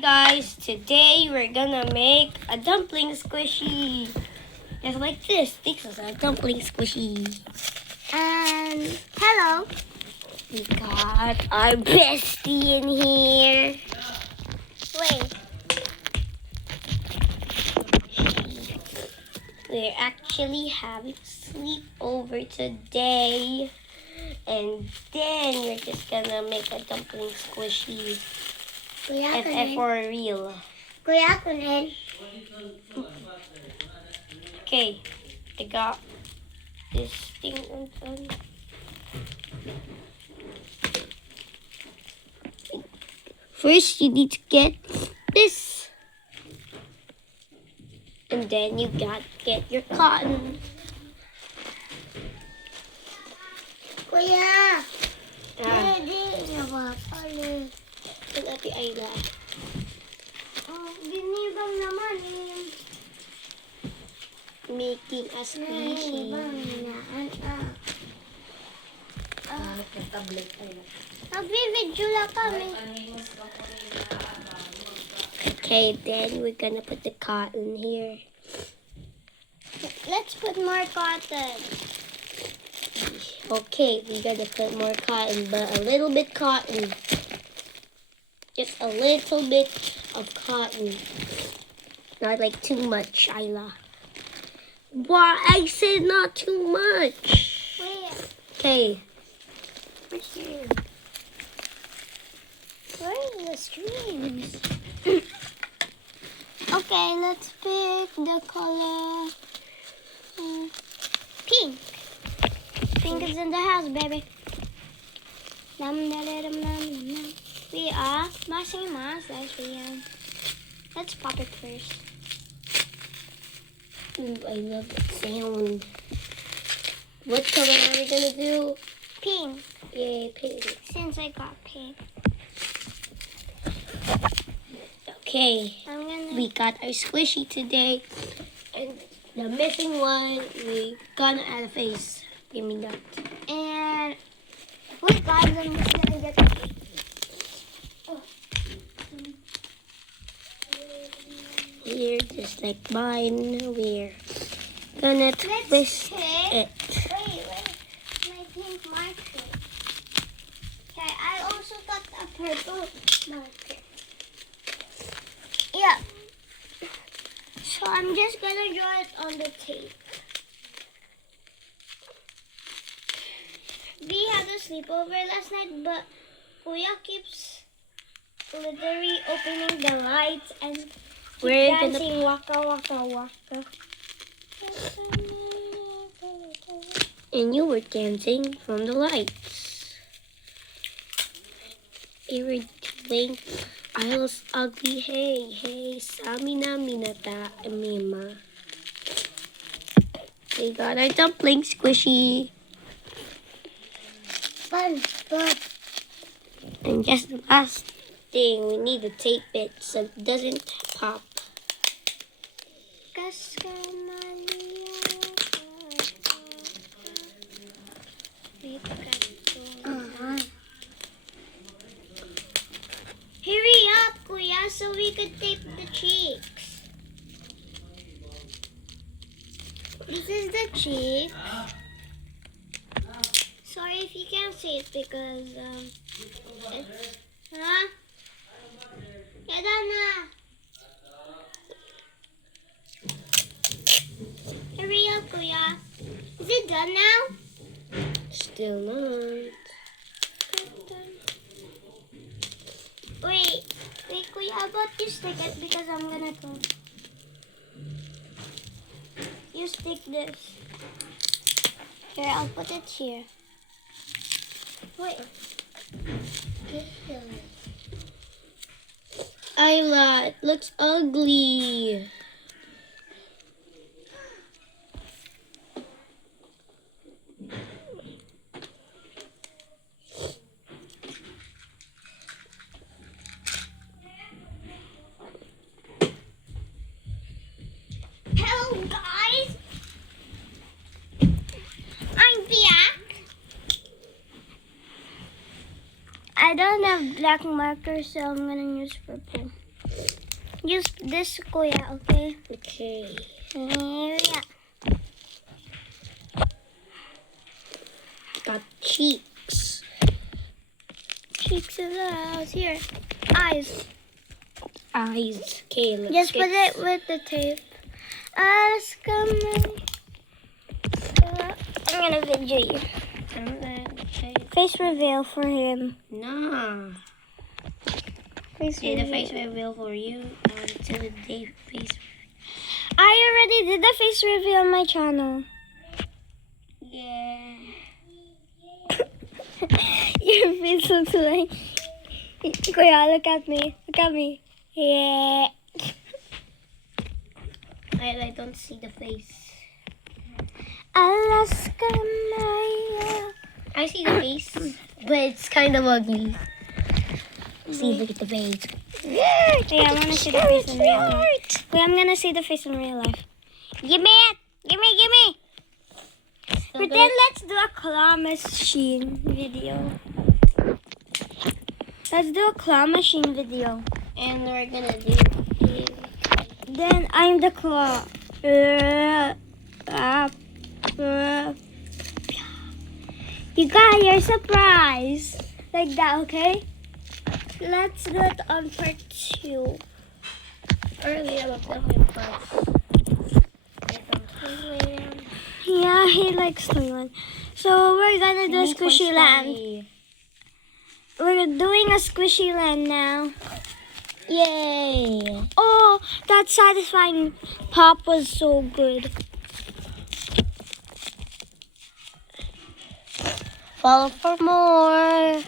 guys, today we're gonna make a dumpling squishy. Just like this. This is a dumpling squishy. And hello. We got our bestie in here. Wait. We're actually having a sleepover today. And then we're just gonna make a dumpling squishy. If for real. Kuya, kunin. Okay, I got this thing open. First, you need to get this. And then you got to get your cotton. Kuya. Hindi na ba? Ang ati Ayla. Oh, binibang naman eh. Making a squishy. Nagbibidyo lang kami. Okay, then we're gonna put the cotton here. Let's put more cotton. Okay, we're gonna put more cotton, but a little bit cotton. Just a little bit of cotton. Not like too much, Ayla. Why? I said not too much. Wait. Okay. Where are the strings? Okay, let's pick the color pink. Pink is in the house, baby. We are mashing as we Let's pop it first. Ooh, I love that sound. What color are we gonna do? Pink. Yay, pink. Since I got pink. Okay, we got our squishy today. And the missing one, we gonna add a face. Give me that. And wait guys, I'm just gonna get Here, just like mine, we're gonna twist it. Wait, my pink marker. Okay, I also got a purple marker. Yeah. So I'm just gonna draw it on the tape. We had a sleepover last night, but Kuya keeps literally opening the lights and We're dancing waka waka waka. And you were dancing from the lights. You were doing I was ugly, hey, hey, Samina Minata Mima. We got our dumpling squishy. Fun. And just the last thing, we need to tape it so it doesn't pop. Hurry up, Kuya, so we could tape the cheeks. This is the cheek. Sorry if you can't see it because it's, huh? Yeah, done na. Hurry up, Kuya. Is it done now? Still not. Wait, Kuya, how about you stick it because I'm gonna go. You stick this. Here, I'll put it here. Wait. Ayla, it looks ugly. Hello, guys. I'm back. I don't have black marker, so I'm gonna use purple. Use this, kuya, okay? Okay. Yeah. Got cheeks. Cheeks in the house. Here. Eyes. Eyes. Okay, let's Just get put it with the tape. Eyes coming. I'm gonna video you. Face reveal for him. Nah. Face Okay, the reveal. face reveal for you. Until the day face. I already did the face reveal on my channel. Yeah. Your face looks like... Kuya, look at me. Look at me. Yeah. I don't see the face. Alaska Maya. I see the face, but it's kind of ugly. See, look at the face. Yeah, I want to see the face in real life. Wait, I'm gonna see the face in real life. Give me it. Give me. But then let's do a claw machine video. Let's do a claw machine video. And we're gonna do. Then I'm the claw. You got your surprise. Like that, okay? Let's do it on part 2. Earlier, look at him first. Yeah, he likes Toyland. So we're gonna do a squishy land. We're doing a squishy land now. Yay! Oh, that satisfying pop was so good. Follow for more.